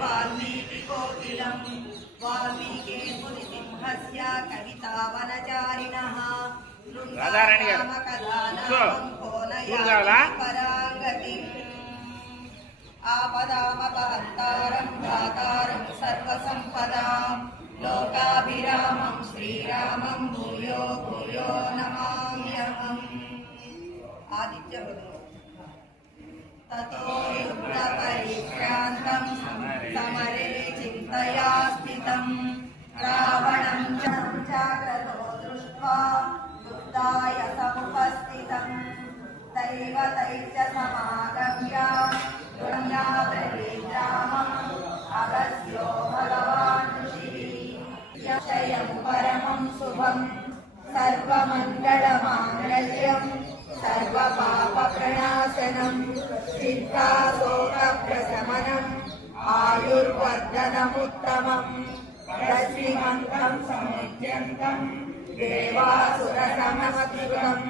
वाल्मीकिकोकिलं वाल्मीकिमुनिसिंहस्य कवितावनचारिणः पराङ्गतिम् आपदामपहर्तारं दातारं सर्वसम्पदां लोकाभिरामं श्रीरामं भूयो भूयो नमाम्यहम्। आदित्यवदो ततो युद्धपरिश्रान्तं समरे चिन्तया स्थितं रावणं चाक्रतो दृष्ट्वा युद्धाय समुपस्थितं दैवतैश्च समागम्य अगस्त्यो भगवान् ऋषिः यशयं परमं शुभं सर्वमङ्गलमाङ्गल्यं सर्वपापप्रणाशनं चिन्ताशोकप्रशमनम् आयुर्वर्धनमुत्तमं रश्मिमन्तं समुद्यन्तं देवासुरसमस्कृतम्